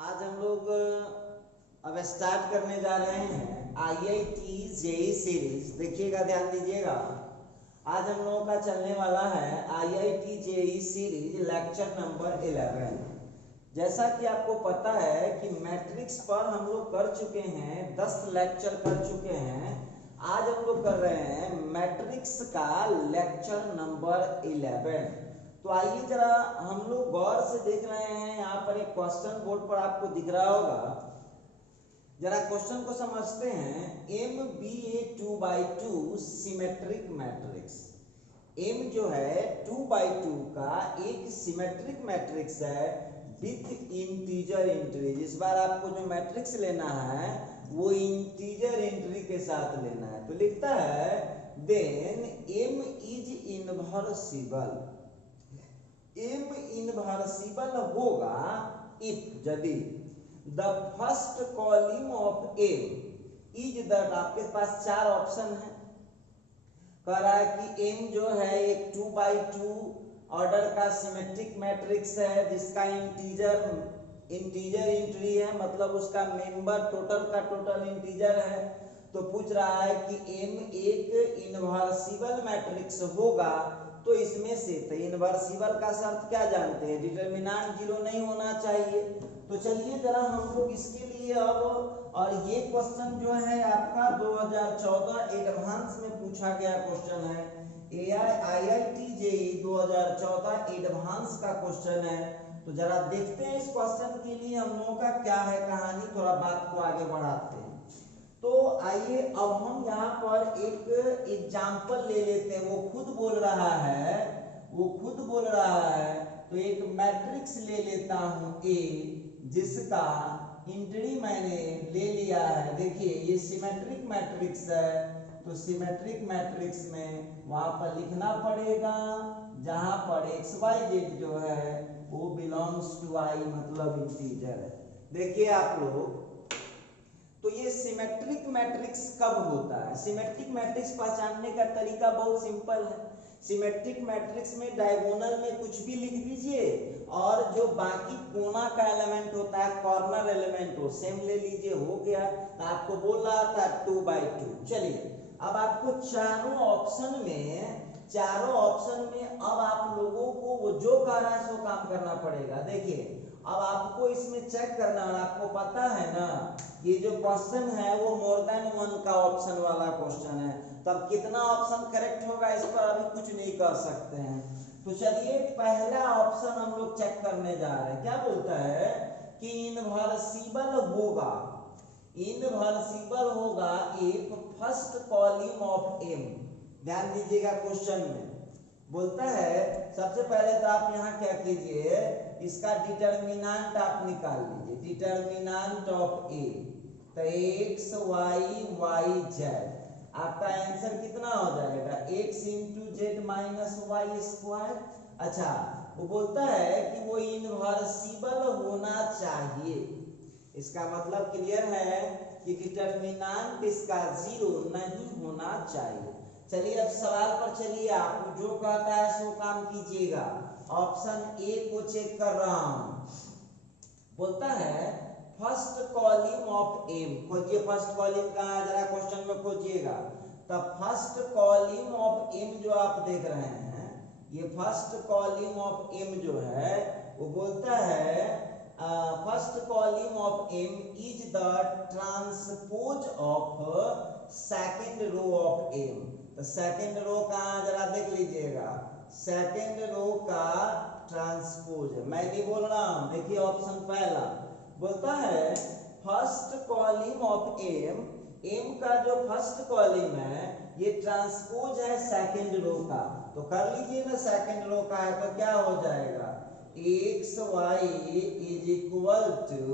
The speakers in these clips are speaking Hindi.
आज हम लोग अब स्टार्ट करने जा रहे हैं आईआईटी जेई सीरीज। देखिएगा, ध्यान दीजिएगा। आज हम लोगों का चलने वाला है IIT JEE series lecture number 11। जैसा कि आपको पता है कि मैट्रिक्स पर हम लोग कर चुके हैं, 10 लेक्चर कर चुके हैं। आज हम लोग कर रहे हैं मैट्रिक्स का लेक्चर नंबर 11। तो आइए जरा हम लोग गौर से देख रहे हैं। यहाँ पर एक क्वेश्चन बोर्ड पर आपको दिख रहा होगा, जरा क्वेश्चन को समझते हैं। एम बी ए 2/2 सिमेट्रिक मैट्रिक्स। एम जो है 2/2 का एक सिमेट्रिक मैट्रिक्स है विथ इंटीजर एंट्री। इस बार आपको जो मैट्रिक्स लेना है वो इंटीजर एंट्री के साथ लेना है। तो लिखता है then M is invertible. M invertible होगा इफ यदि the first column of M is that. आपके पास 4 ऑप्शन है। कह रहा है कि एम जो है एक 2/2 ऑर्डर का सिमेट्रिक मैट्रिक्स है जिसका इंटीजर एंट्री है, मतलब उसका मेंबर टोटल का टोटल इंटीजर है। तो पूछ रहा है कि एम एक इनवर्सिबल मैट्रिक्स होगा तो इसमें से तो इनवर्सिबल का शर्त क्या जानते हैं, डिटरमिनेंट 0 नहीं होना चाहिए। तो चलिए जरा हम लोग इसके लिए अब, और ये क्वेश्चन जो है आपका 2014 एडवांस में पूछा गया क्वेश्चन है। आईआईटी जेई 2014 एडवांस का क्वेश्चन है। तो जरा देखते हैं इस क्वेश्चन के लिए हम लोगों का क्या है कहानी, थोड़ा बात को आगे बढ़ाते हैं। तो आइए अब हम यहाँ पर एक एग्जाम्पल ले लेते हैं। वो खुद बोल रहा है, तो एक मैट्रिक्स ले लेता हूँ ए, जिसका इंट्री मैंने ले लिया है। देखिए ये सिमेट्रिक मैट्रिक्स है, तो सिमेट्रिक मैट्रिक्स में वहां पर लिखना पड़ेगा जहां पर एक्स वाई जेड जो है वो बिलोंग्स टू आई, मतलब इंटीजर है। देखिए आप लोग, तो ये सिमेट्रिक मैट्रिक्स कब होता है? सिमेट्रिक मैट्रिक्स पहचानने का तरीका बहुत सिंपल है। सिमेट्रिक मैट्रिक्स में डायगोनल में कुछ भी लिख दीजिए और जो बाकी कोना का एलिमेंट होता है, कॉर्नर एलिमेंट हो, सेम ले लीजिए, हो गया। तो आपको बोल रहा था 2/2। चलिए अब आपको चारों ऑप्शन में अब आप लोगों को वो जो कह रहा है सो काम करना पड़ेगा। देखिए अब आपको इसमें चेक करना है। आपको पता है ना ये जो क्वेश्चन है वो मोर देन 1 का ऑप्शन वाला क्वेश्चन है, तब कितना ऑप्शन करेक्ट होगा इस पर अभी कुछ नहीं कर सकते हैं। तो चलिए पहला ऑप्शन हम लोग चेक करने जा रहे हैं। क्या बोलता है कि इनवर्सिबल होगा if first column of M. ध्यान दीजिएगा, क्वेश्चन में बोलता है सबसे पहले तो आप यहाँ क्या कीजिए, इसका डिटरमिनेंट आप निकाल लीजिए। डिटरमिनेंट ऑफ ए, तो एक्स वाई वाई जेड, आपका आंसर कितना हो जाएगा, x into z minus y square. अच्छा, वो बोलता है कि वो इनवर्सिबल होना चाहिए। इसका मतलब क्लियर है कि डिटरमिनेंट इसका 0 नहीं होना चाहिए। चलिए अब सवाल पर चलिए, आप जो कहता है सो काम कीजिएगा। ऑप्शन ए को चेक कर रहा हूं। बोलता है फर्स्ट कॉलम ऑफ एम। खोजिए फर्स्ट कॉलम कहाँ है, जरा क्वेश्चन में खोजिएगा। तब फर्स्ट कॉलम ऑफ एम जो आप देख रहे हैं, ये फर्स्ट कॉलम ऑफ एम जो है वो बोलता है first column of M is the transpose of second row of M. तो सेकेंड रो कहाँ, जरा देख लीजिएगा, सेकेंड रो का ट्रांसपोज है। मैं नहीं बोल रहा हूं, देखिए ऑप्शन पहला बोलता है first column of M. M का जो फर्स्ट कॉलम है ये ट्रांसपोज है सेकेंड रो का। तो कर लीजिए ना, सेकेंड रो का है तो क्या हो जाएगा, x y is equal to,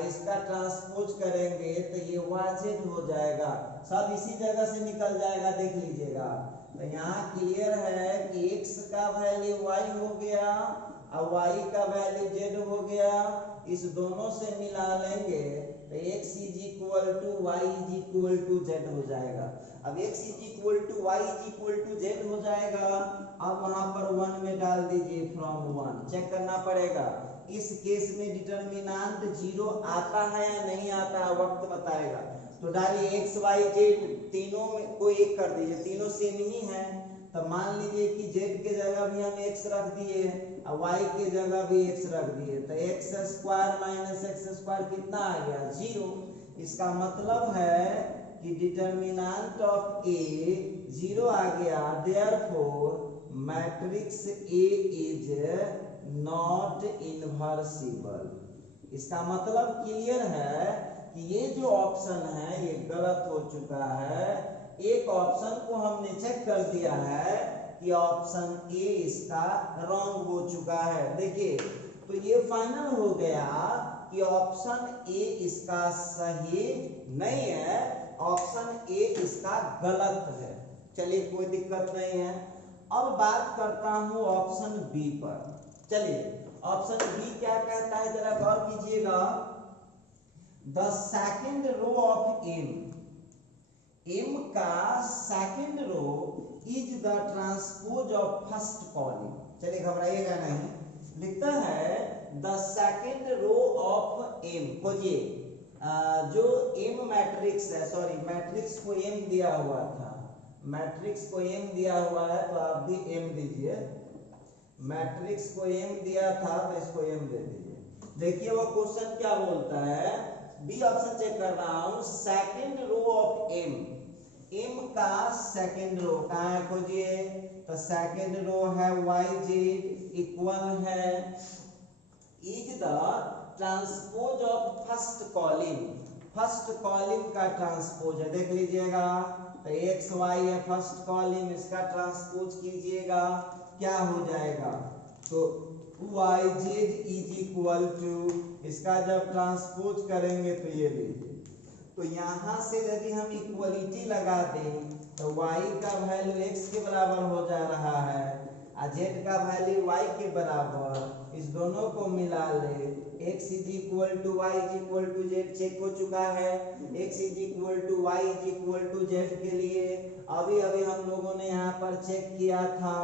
इसका ट्रांसपोज करेंगे तो ये वाजेड हो जाएगा। सब इसी जगह से निकल जाएगा, देख लीजिएगा। तो यहाँ क्लियर है कि x का वैल्यू y हो गया और y का वैल्यू z हो गया। इस दोनों से मिला लेंगे तो x is equal to y is equal to z हो जाएगा। अब x is equal to y is equal to z हो जाएगा। अब वहां पर 1 में डाल दीजिए, फ्रॉम 1 चेक करना पड़ेगा। इस केस में डिटर्मिनांट 0 आता है या नहीं आता है, वक्त बताएगा। तो डालिए एक्स वाई जेड तीनों को एक कर दीजिए, तीनों सेम ही है। तो मान लीजिए कि जेड के जगह भी हम एक्स रख दिए और वाई के जगह भी एक्स रख दिए, तो x square minus x square कितना आ गया, 0। इसका मतलब है कि डिटर्मिनांट ऑफ ए 0 आ गया, therefore matrix A is not invertible. इसका मतलब क्लियर है कि ये जो ऑप्शन है ये गलत हो चुका है। एक ऑप्शन को हमने चेक कर दिया है कि ऑप्शन ए इसका रॉन्ग हो चुका है। देखिए तो ये फाइनल हो गया कि ऑप्शन ए इसका सही नहीं है, ऑप्शन ए इसका गलत है। चलिए कोई दिक्कत नहीं है। अब बात करता हूं ऑप्शन बी पर। चलिए ऑप्शन बी क्या कहता है, जरा गौर कीजिएगा। The second row of M का second row is the transpose of first column. चलिए घबराइएगा नहीं, लिखता है the second row of M. खोजिए जो एम मैट्रिक्स है, सॉरी मैट्रिक्स को एम दिया हुआ था, मैट्रिक्स को एम दिया हुआ है तो आप भी एम दीजिए। मैट्रिक्स को एम दिया था तो इसको एम दे दीजिए। देखिए वो क्वेश्चन क्या बोलता है, बी ऑप्शन चेक कर रहा हूं। Second row of M, M का सेकंड रो कहाँ है, खोजिए। तो सेकंड रो है वाई जेड इक्वल है is the transpose of first column. First column का ट्रांसपोज है, देख लीजिएगा। तो एक्स वाई है फर्स्ट कॉलम, इसका ट्रांसपोज कीजिएगा, क्या हो जाएगा। तो y z is equal to, इसका जब ट्रांसपोज करेंगे तो ये लीजिए। तो यहाँ से यदि हम इक्वलिटी लगा दें तो y का वैल्यू x के बराबर हो जा रहा है और z का वैल्यू y के बराबर, इस दोनों को मिला ले। x is equal to y is equal to z check हो चुका है। x is equal to y is equal to z के लिए अभी अभी हम लोगों ने यहाँ पर चेक किया था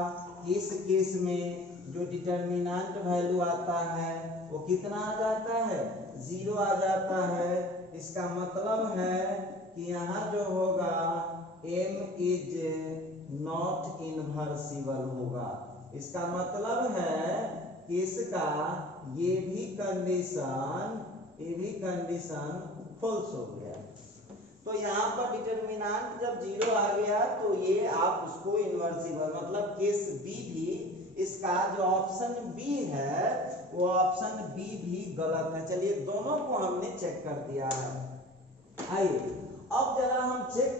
कि इस केस में जो डिटर्मिनेंट वैल्यू आता है वो कितना आ जाता है, 0 आ जाता है। इसका मतलब है कि यहाँ जो होगा m इज नॉट इनवर्सिबल होगा। इसका मतलब है कि इसका ये भी कंडीशन फॉल्स हो गया। तो यहाँ पर डिटर्मिनेंट जब 0 आ गया तो ये आप उसको इनवर्सिबल, मतलब केस बी भी, इसका जो ऑप्शन बी है वो ऑप्शन बी भी गलत है। चलिए दोनों को हमने चेक कर दिया है। आइए अब जरा हम चेक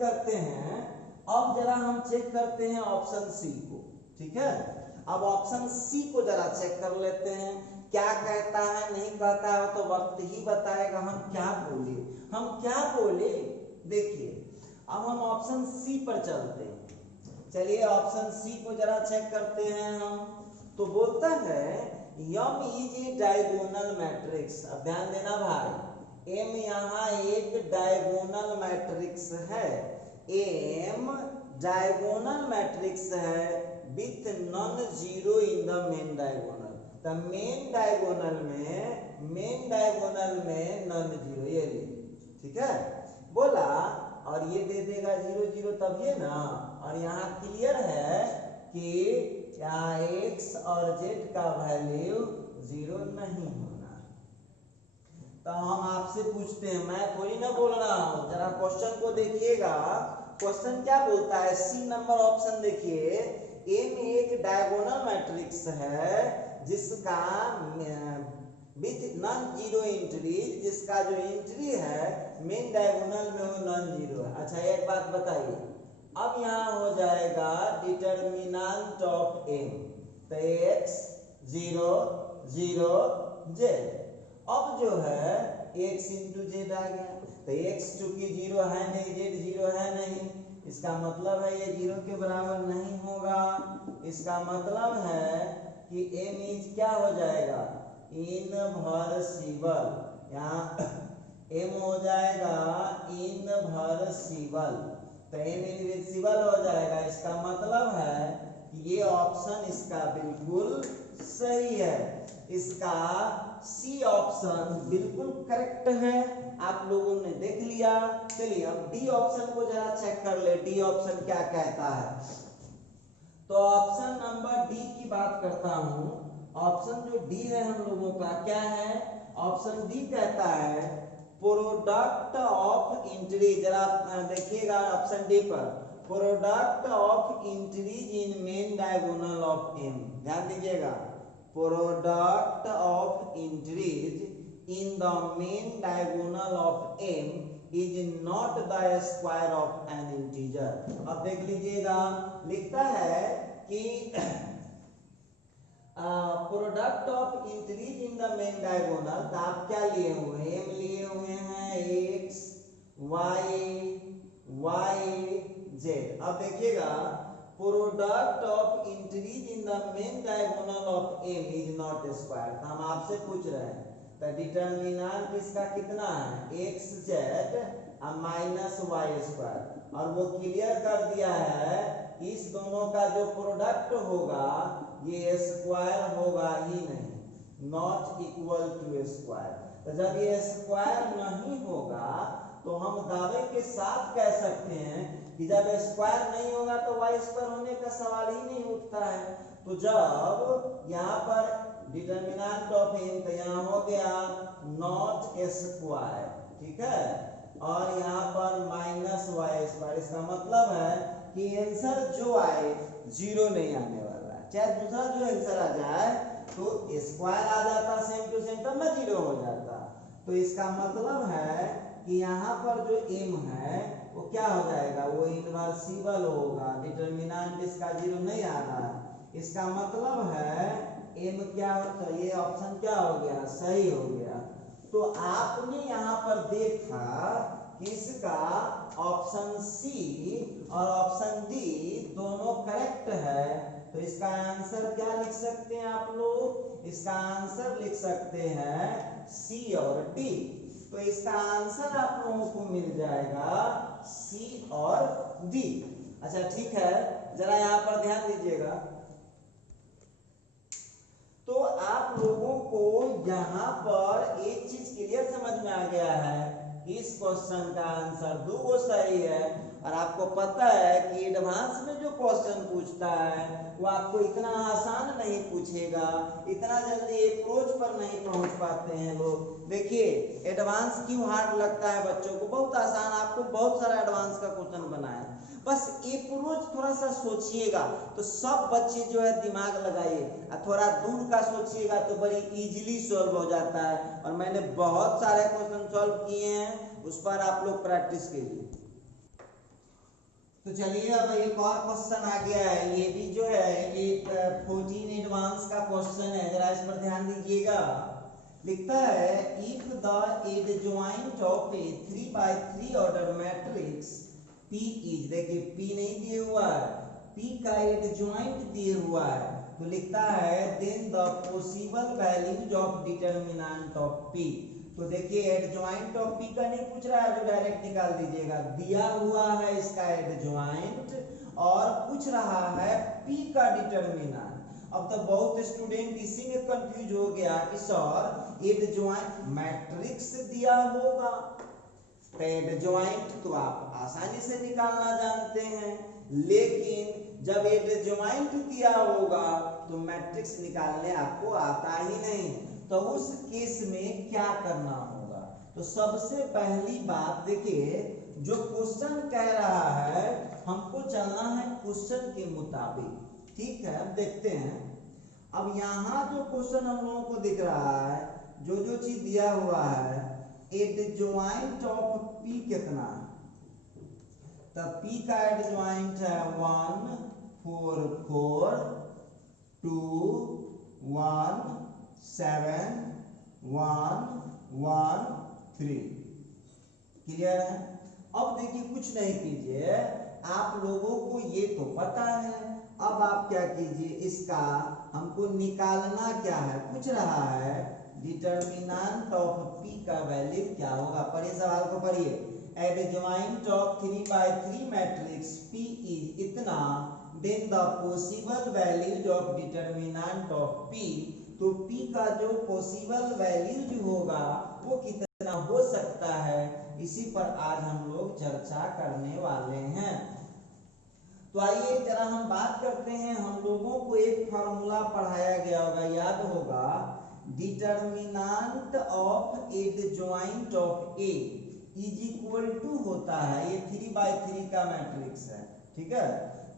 करते हैं ऑप्शन सी को, ठीक है। अब ऑप्शन सी को जरा चेक कर लेते हैं, क्या कहता है नहीं कहता है तो वक्त ही बताएगा हम क्या बोले। देखिए अब हम ऑप्शन सी पर चलते हैं। चलिए ऑप्शन सी को जरा चेक करते हैं हम। तो बोलता है यम इज ए डायगोनल मैट्रिक्स। अब ध्यान देना भाई, एम यहाँ एक डायगोनल मैट्रिक्स है, एम डायगोनल मैट्रिक्स है with non zero in the main diagonal. तो मेन डायगोनल में नॉन जीरो, ये लीजिए, ठीक है बोला। और ये दे देगा 0 0 तब ये ना। और यहाँ क्लियर है कि यहाँ x और z का वैल्यू 0 नहीं होना। तो हम आपसे पूछते हैं, मैं थोड़ी ना बोल रहा हूँ, जरा क्वेश्चन को देखिएगा। क्वेश्चन क्या बोलता है, सी नंबर ऑप्शन देखिए। एम एक डायगोनल मैट्रिक्स है जिसका विथ नॉन जीरो एंट्री, जिसका जो एंट्री है मेन डायगोनल में वो नॉन जीरो है। अच्छा एक बात बताइए, अब यहाँ हो जाएगा डिटर्मिनेंट ऑफ एम, तो x 0 0 z। अब जो है x इंटू जेड आ गया, तो x चूंकि 0 है नहीं, z 0 है नहीं, इसका मतलब है ये 0 के बराबर नहीं होगा। इसका मतलब है कि m इज क्या हो जाएगा, इनवर्सिबल। यहाँ m हो जाएगा इनवर्सिबल, तो m इनवर्सिबल हो जाएगा। इसका मतलब है कि ये ऑप्शन इसका बिल्कुल सही है। इसका सी ऑप्शन बिल्कुल करेक्ट है, आप लोगों ने देख लिया। चलिए अब डी ऑप्शन को जरा चेक कर ले, डी ऑप्शन क्या कहता है। तो ऑप्शन नंबर डी की बात करता हूं। ऑप्शन जो डी है हम लोगों का क्या है, ऑप्शन डी कहता है प्रोडक्ट ऑफ इंक्रीज, जरा देखिएगा ऑप्शन डी पर, product of entries in main diagonal of M, ध्यान दीजिएगा, product of entries in the main diagonal of M is not the square of an integer. अब देख लीजिएगा, लिखता है कि product of entries in the main diagonal, तो आप क्या लिए हुए हैं, एम लिए हुए हैं, एक्स वाई वाई जेड। अब देखिएगा product of entries in the main diagonal of M is not square, तो हम आपसे पूछ रहे हैं तो डिटर्मिनेंट इसका कितना है, x z minus y square, और वो क्लियर कर दिया है इस दोनों का जो प्रोडक्ट होगा ये स्क्वायर होगा ही नहीं, नॉट इक्वल टू स्क्वायर। तो जब ये स्क्वायर नहीं होगा तो हम दावे के साथ कह सकते हैं कि जब स्क्वायर नहीं होगा तो वाई स्क्वायर होने का सवाल ही नहीं उठता है। तो जब यहाँ पर डिटर्मिनेंट ऑफ एम, तो यहाँ हो गया नॉट स्क्वायर, ठीक है, और यहाँ पर माइनस वाई स्क्वायर, इसका मतलब है कि आंसर जो आए जीरो नहीं आने वाला है, चाहे दूसरा जो आंसर आ जाए तो स्क्वायर आ जाता सेम टू सेम तब ना जीरो हो जाता। तो इसका मतलब है कि यहाँ पर जो m है वो क्या हो जाएगा, वो इनवर्सिबल होगा, डिटर्मिनेंट इसका जीरो नहीं आ रहा है, इसका मतलब है m क्या होता है, ये ऑप्शन क्या हो गया, सही हो गया। तो आपने यहाँ पर देखा कि इसका ऑप्शन सी और ऑप्शन डी दोनों करेक्ट है, तो इसका आंसर क्या लिख सकते हैं आप लोग, इसका आंसर लिख सकते हैं सी और डी। तो इसका आंसर आप लोगों को मिल जाएगा सी और डी। अच्छा ठीक है, जरा यहाँ पर ध्यान दीजिएगा, तो आप लोगों को यहाँ पर एक चीज क्लियर समझ में आ गया है कि इस क्वेश्चन का आंसर दो सही है, और आपको पता है कि एडवांस में जो क्वेश्चन पूछता है वो आपको इतना आसान नहीं पूछेगा, इतना जल्दी अप्रोच पर नहीं पहुंच पाते हैं लोग। देखिए एडवांस क्यों हार्ड लगता है बच्चों को, बहुत आसान, आपको बहुत सारा एडवांस का क्वेश्चन बनाया, बस अप्रोच थोड़ा सा सोचिएगा तो सब बच्चे जो है दिमाग लगाइए, थोड़ा दूर का सोचिएगा तो बड़ी इजीली सॉल्व हो जाता है, और मैंने बहुत सारे क्वेश्चन सॉल्व किए हैं, उस पर आप लोग प्रैक्टिस कीजिए। तो चलिए अब एक और क्वेश्चन आ गया है, ये भी जो है एक 14 एडवांस का क्वेश्चन है, जरा इस पर ध्यान दीजिएगा। लिखता है if the adjoint of A 3x3 order matrix P is, देखिए P नहीं दिए हुआ है, P का एडजॉइंट दिए हुआ है, तो लिखता है then the possible values of determinant of P। तो देखिए एडजॉइंट ऑफ P का नहीं पूछ रहा है जो डायरेक्ट निकाल दीजिएगा, दिया हुआ है इसका एडजॉइंट और पूछ रहा है P का डिटर्मिनेंट। अब तो बहुत स्टूडेंट इसी में कंफ्यूज हो गया कि सर एडजॉइंट मैट्रिक्स दिया होगा, एडजॉइंट तो आप आसानी से निकालना जानते हैं, लेकिन जब एडजॉइंट दिया होगा तो मैट्रिक्स निकालने आपको आता ही नहीं, तो उस केस में क्या करना होगा। तो सबसे पहली बात देखिए, जो क्वेश्चन कह रहा है हमको चलना है क्वेश्चन के मुताबिक, ठीक है। अब देखते हैं, अब यहाँ जो क्वेश्चन हम लोगों को दिख रहा है, जो जो चीज दिया हुआ है, एडजॉइंट ऑफ P कितना है, तो P का एडजॉइंट है 1 4 4 2 1 7 1 1 3, क्लियर है। अब देखिए कुछ नहीं कीजिए, आप लोगों को ये तो पता है, अब आप क्या कीजिए, इसका हमको निकालना क्या है, पूछ रहा है डिटर्मिनेंट ऑफ P का वैल्यू क्या होगा। पढ़िए सवाल को पढ़िए, adjoint of 3x3 matrix P is इतना, then the possible values of determinant of P, तो p का जो पॉसिबल वैल्यू जो होगा वो कितना हो सकता है, इसी पर आज हम लोग चर्चा करने वाले हैं। तो आइए जरा हम बात करते हैं। हम लोगों को एक फार्मूला पढ़ाया गया होगा, याद होगा, determinant of adjoint of A is equal to होता है, ये 3/3 का मैट्रिक्स है, ठीक है।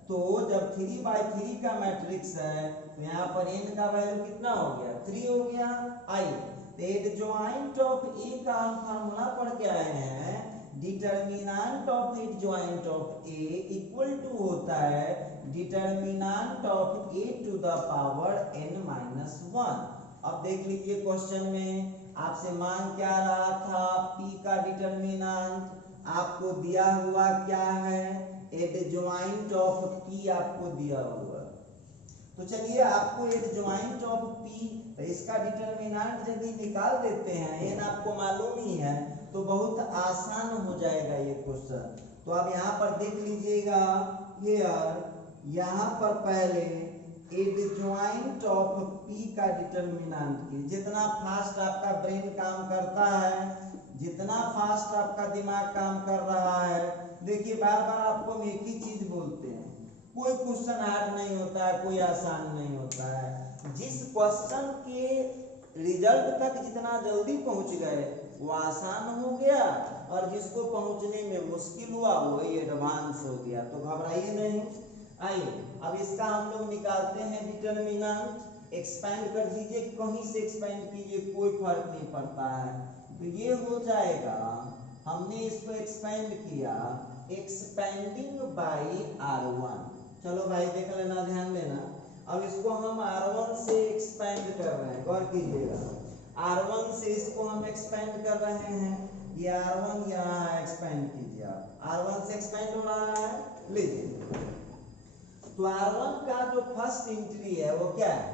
तो जब 3/3 का मैट्रिक्स है तो यहाँ पर n का वैल्यू कितना हो गया, 3 हो गया। आई एडजॉइंट ऑफ ए का हम फार्मूला पढ़ के आए हैं, determinant of adjoint of A equal to होता है determinant of A to the power n-1। अब देख लीजिए क्वेश्चन में आपसे मांग क्या रहा था, p का डिटर्मिनेंट आपको दिया हुआ क्या है, एडजॉइंट ऑफ p आपको दिया हुआ। तो चलिए आपको एडजॉइंट ऑफ p, तो इसका डिटर्मिनेंट यदि निकाल देते हैं, n आपको मालूम ही है, तो बहुत आसान हो जाएगा ये क्वेश्चन। तो अब यहाँ पर देख लीजिएगा, यहाँ पर पहले एडजॉइंट ऑफ p का डिटर्मिनेंट की, जितना फास्ट आपका ब्रेन काम करता है, जितना फास्ट आपका दिमाग काम कर रहा है, देखिए बार बार आपको हम एक ही चीज बोलते हैं, कोई क्वेश्चन हार्ड नहीं होता है, कोई आसान नहीं होता है। जिस क्वेश्चन के रिजल्ट तक जितना जल्दी पहुंच गए वो आसान हो गया, और जिसको पहुंचने में मुश्किल हुआ वो एडवांस हो गया। तो घबराइए नहीं। आइए अब इसका हम लोग निकालते हैं डिटर्मिनेंट। एक्सपेंड कर दीजिए, कहीं से एक्सपेंड कीजिए, कोई फर्क नहीं पड़ता है। तो ये हो जाएगा, हमने इसको एक्सपेंड किया, एक्सपेंडिंग बाई r1। चलो भाई देख लेना, ध्यान देना। अब इसको हम r1 से एक्सपेंड कर रहे हैं, गौर कीजिएगा, r1 से इसको हम एक्सपेंड कर रहे हैं। ये r1 यहाँ एक्सपेंड कीजिए, आप r1 से एक्सपेंड हो रहा है, लीजिए। तो R1 का जो फर्स्ट एंट्री है वो क्या है,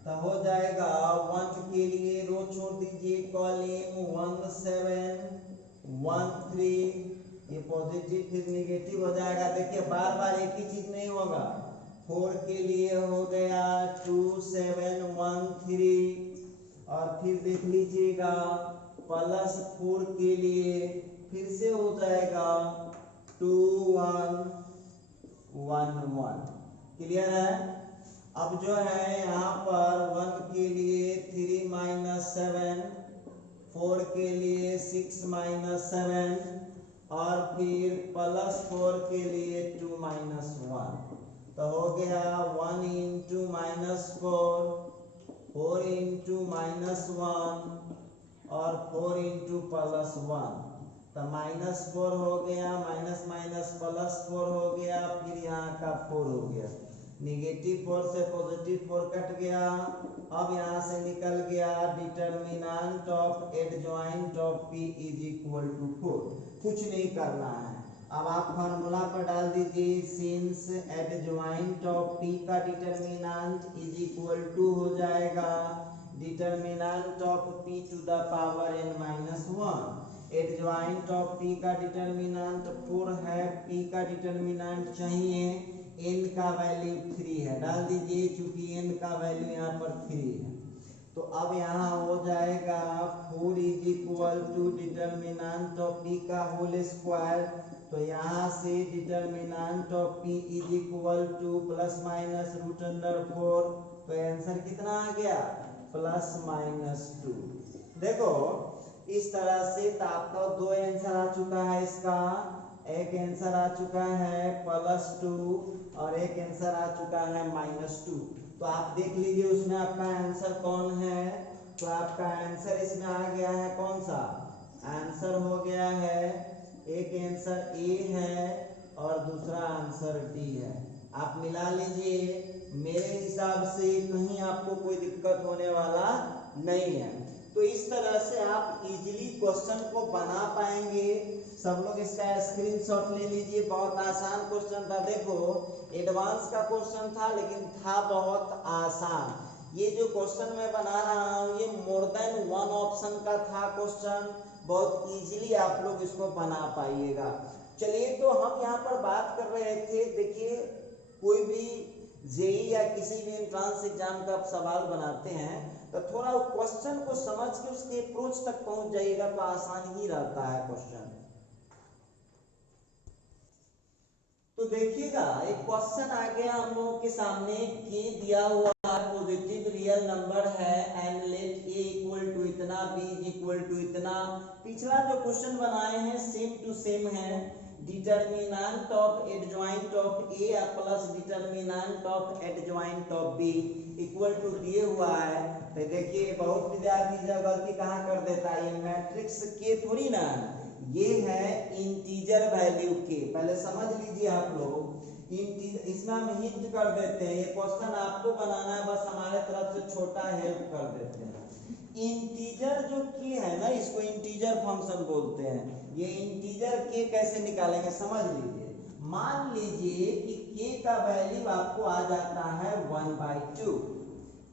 तो हो जाएगा 1 के लिए रो छोड़ दीजिए, कॉलम 1 7 1 3, ये पॉजिटिव फिर नेगेटिव हो जाएगा। देखिए बार बार एक ही चीज नहीं होगा। 4 के लिए हो गया 2 7 1 3, और फिर देख लीजिएगा +4 के लिए फिर से हो जाएगा 2 1 1 1। क्लियर है। अब जो है यहाँ पर 1 के लिए 3 - 7, 4 के लिए 6 - 7, और फिर +4 के लिए 2 - 1, तो हो गया 1 × -4, 4 × -1, और 4 × +1, तो -4 हो गया, +4 हो गया, फिर यहाँ का 4 हो गया, -4 से +4 कट गया। अब यहाँ से निकल गया determinant of adjoint of p is equal to 4। कुछ नहीं करना है, अब आप फार्मूला पर डाल दीजिए, सिंस एडजॉइंट ऑफ p का डिटर्मिनेंट इज इक्वल टू हो जाएगा determinant of p to the power n-1। Adjoint of p का डिटर्मिनेंट 4 है, p का डिटर्मिनेंट चाहिए, n का वैल्यू 3 है, डाल दीजिए, क्योंकि n का वैल्यू यहाँ पर 3 है। तो अब यहाँ हो जाएगा 4 is equal to determinant of p का होल स्क्वायर। तो यहाँ से determinant of p is equal to ±√4। तो आंसर कितना आ गया, +-2। देखो इस तरह से तो आपका 2 आंसर आ चुका है, इसका एक आंसर आ चुका है +2, और एक आंसर आ चुका है -2। तो आप देख लीजिए उसमें आपका आंसर कौन है, तो आपका आंसर इसमें आ गया है कौन सा, आंसर हो गया है, एक आंसर ए है और दूसरा आंसर डी है। आप मिला लीजिए, मेरे हिसाब से कहीं आपको कोई दिक्कत होने वाला नहीं है। तो इस तरह से आप इजीली क्वेश्चन को बना पाएंगे। सब लोग इसका स्क्रीनशॉट ले लीजिए, बहुत आसान क्वेश्चन था। देखो एडवांस का क्वेश्चन था लेकिन था बहुत आसान। ये जो क्वेश्चन मैं बना रहा हूँ ये मोर देन 1 ऑप्शन का था क्वेश्चन, बहुत इजीली आप लोग इसको बना पाइएगा। चलिए तो हम यहाँ पर बात कर रहे थे, देखिए कोई भी जेई या किसी भी एंट्रेंस एग्जाम का आप सवाल बनाते हैं तो थोड़ा क्वेश्चन को समझ के उसके अप्रोच तक पहुंच जाइएगा तो आसान ही रहता है क्वेश्चन। तो देखिएगा एक क्वेश्चन आ गया हम लोगों के सामने, के दिया हुआ पॉजिटिव रियल नंबर है and let A equal to इतना, बी इक्वल टू इतना। पिछला जो क्वेश्चन बनाए हैं सेम टू सेम है, determinant of adjoint of A plus determinant of adjoint of B equal to दिए हुआ है। तो देखिए बहुत विद्यार्थी जो गलती कहाँ कर देता है, ये मैट्रिक्स के थोड़ी ना, ये है इंटीजर वैल्यू के। पहले समझ लीजिए आप लोग, इसमें हम हिंट कर देते हैं, ये क्वेश्चन आपको बनाना है, बस हमारे तरफ से छोटा हेल्प कर देते हैं। इंटीजर जो के है ना, इसको इंटीजर फंक्शन बोलते हैं। ये इंटीजर के कैसे निकालेंगे समझ लीजिए। मान लीजिए कि के का वैल्यू आपको आ जाता है 1/2,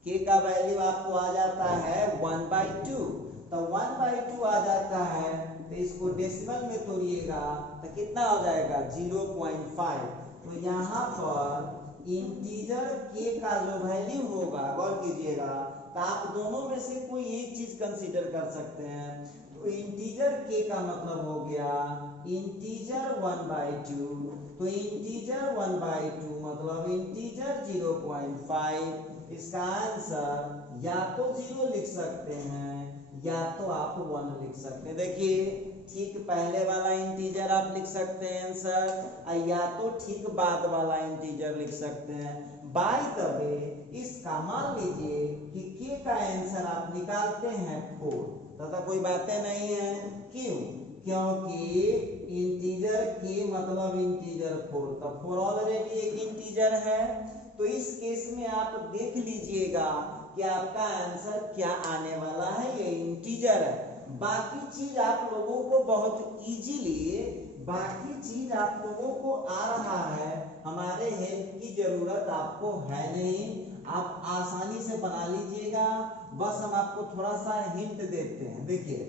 के का वैल्यू आपको आ जाता है 1/2, तो 1/2 आ जाता है, तो इसको डेसिमल में तोड़िएगा तो कितना हो जाएगा 0.5। तो यहाँ पर इंटीजर के का जो वैल्यू होगा, गौर कीजिएगा, तो आप दोनों में से कोई एक चीज कंसीडर कर सकते हैं। तो इंटीजर के का मतलब हो गया इंटीजर 1/2, तो इंटीजर 1/2 मतलब इंटीजर 0.5। इसका आंसर या तो 0 लिख सकते हैं या तो आप 1 लिख सकते हैं। देखिए ठीक पहले वाला इंटीजर आप लिख सकते हैं आंसर, या तो ठीक बाद वाला इंटीजर लिख सकते हैं। बाय द वे इसका मान लीजिए कि के का आंसर आप निकालते हैं 4, तथा कोई बातें नहीं है, क्यों? क्योंकि इंटीजर के मतलब इंटीजर 4, तो 4 ऑलरेडी एक इंटीजर है। तो इस केस में आप देख लीजिएगा कि आपका आंसर क्या आने वाला है, ये इंटीजर है। बाकी चीज आप लोगों को बहुत इजीली, बाकी चीज आप लोगों को आ रहा है, हमारे हेल्प की जरूरत आपको है नहीं, आप आसानी से बना लीजिएगा। बस हम आपको थोड़ा सा हिंट देते हैं। देखिए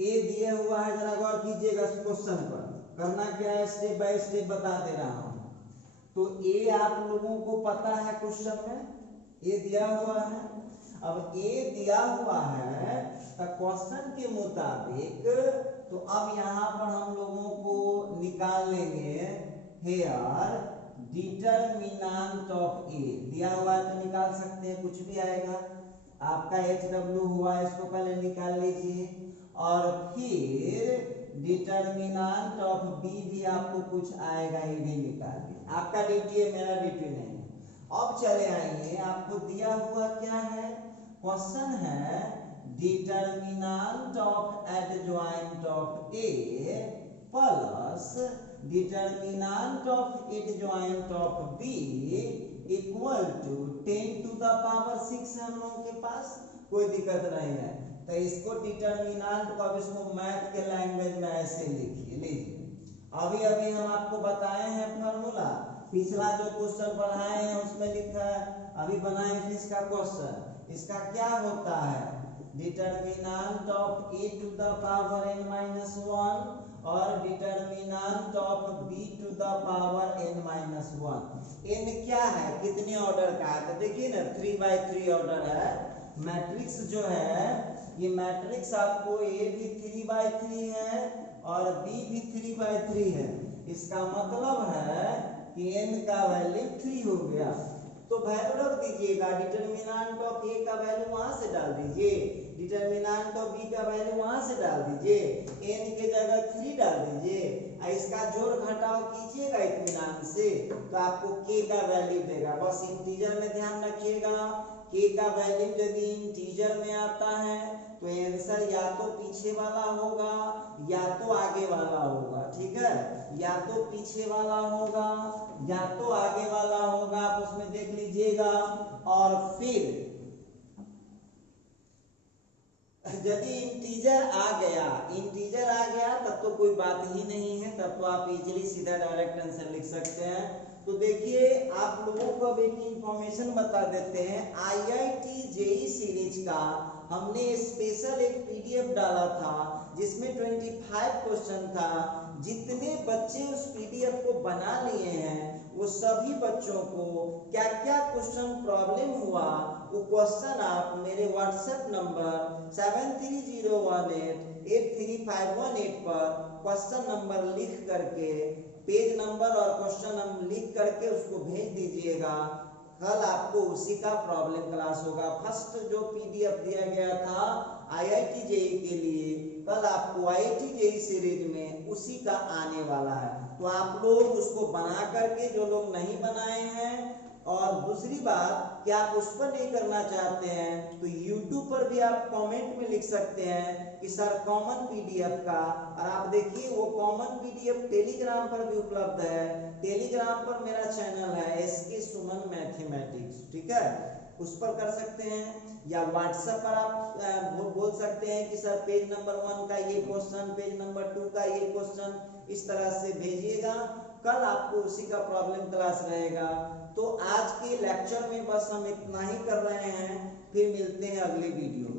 ए दिए हुआ है, जरा गौर कीजिएगा इस क्वेश्चन पर, करना क्या है स्टेप बाय स्टेप बता दे रहा हूं। तो ए आप लोगों को पता है क्वेश्चन में ए दिया हुआ है। अब ए दिया हुआ है तो क्वेश्चन के मुताबिक, तो अब यहाँ पर हम लोगों को निकाल लेंगे हेयर डिटरमिनेंट ऑफ ए। दिया हुआ है तो निकाल सकते हैं, कुछ भी आएगा। आपका HW हुआ, इसको पहले निकाल लीजिए, और फिर डिटरमिनेंट ऑफ बी भी आपको कुछ आएगा, ये भी निकाल लीजिए। आपका ड्यूटी है, मेरा ड्यूटी नहीं है। अब चले आइए, आपको दिया हुआ क्या है, क्वेश्चन है determinant of adjoint of A plus determinant of adjoint of B equal to 10 to the power 6 है हम लोगों के पास, कोई दिक्कत नहीं है। तो इसको डिटरमिनेंट को अब इसको मैथ के लैंग्वेज में ऐसे लिखिए, लीजिए। अभी अभी हम आपको बताए हैं फॉर्मूला, पिछला जो क्वेश्चन पढ़ाए हैं उसमें लिखा है, अभी बनाएंगे इसका क्वेश्चन। इसका क्या होता है, determinant of A to the power n-1 और determinant of b to the power n-1। n क्या है, कितने ऑर्डर का है, तो देखिए ना 3/3 ऑर्डर है। मैट्रिक्स जो है, ये मैट्रिक्स आपको a भी 3/3 है और b भी 3/3 है। इसका मतलब है कि n का वैल्यू 3 हो गया। तो वैल्यू रख दीजिएगा, डिटरमिनेंट ऑफ a का वैल्यू वहां से डाल दीजिए, डिटरमिनेंट ऑफ b का वैल्यू वहां से डाल दीजिए, n के जगह 3 डाल दीजिए, इसका जोड़ घटाव कीजिएगा इत्मीनान से, तो आपको k का वैल्यू देगा। बस इंटीजर में ध्यान रखिएगा, k का वैल्यू यदि इंटीजर में आता है तो आंसर या तो पीछे वाला होगा या तो आगे वाला होगा, ठीक है, या तो पीछे वाला होगा या तो आगे वाला होगा, आप उसमें देख लीजिएगा। और फिर यदि इंटीजर आ गया तब तो कोई बात ही नहीं है, तब तो आप इजीली सीधा डायरेक्ट आंसर लिख सकते हैं। तो देखिए आप लोगों को अब एक इंफॉर्मेशन बता देते हैं, IIT JEE सीरीज का हमने स्पेशल एक पीडीएफ डाला था जिसमें 25 क्वेश्चन था। जितने बच्चे उस पीडीएफ को बना लिए हैं वो सभी बच्चों को क्या क्या क्वेश्चन प्रॉब्लम हुआ वो क्वेश्चन आप मेरे व्हाट्सएप नंबर 7301883518 पर क्वेश्चन नंबर लिख करके, पेज नंबर और क्वेश्चन नंबर लिख करके उसको भेज दीजिएगा। कल आपको उसी का प्रॉब्लम क्लास होगा। फर्स्ट जो पीडीएफ दिया गया था आईआईटी जेईई के लिए, कल आपको आईआईटी जेईई सीरीज में उसी का आने वाला है। तो आप लोग उसको बना करके, जो लोग नहीं बनाए हैं, और दूसरी बात कि आप उस पर नहीं करना चाहते हैं तो YouTube पर भी आप कमेंट में लिख सकते हैं कि सर कॉमन पीडीएफ का, और आप देखिए वो कॉमन पीडीएफ टेलीग्राम पर भी उपलब्ध है। टेलीग्राम पर मेरा चैनल है SK सुमन मैथमेटिक्स, ठीक है, उस पर कर सकते हैं। या व्हाट्सएप पर आप बोल सकते हैं कि सर पेज नंबर 1 का ये क्वेश्चन, पेज नंबर 2 का ये क्वेश्चन, इस तरह से भेजिएगा। कल आपको उसी का प्रॉब्लम क्लास रहेगा। तो आज के लेक्चर में बस हम इतना ही कर रहे हैं, फिर मिलते हैं अगली वीडियो।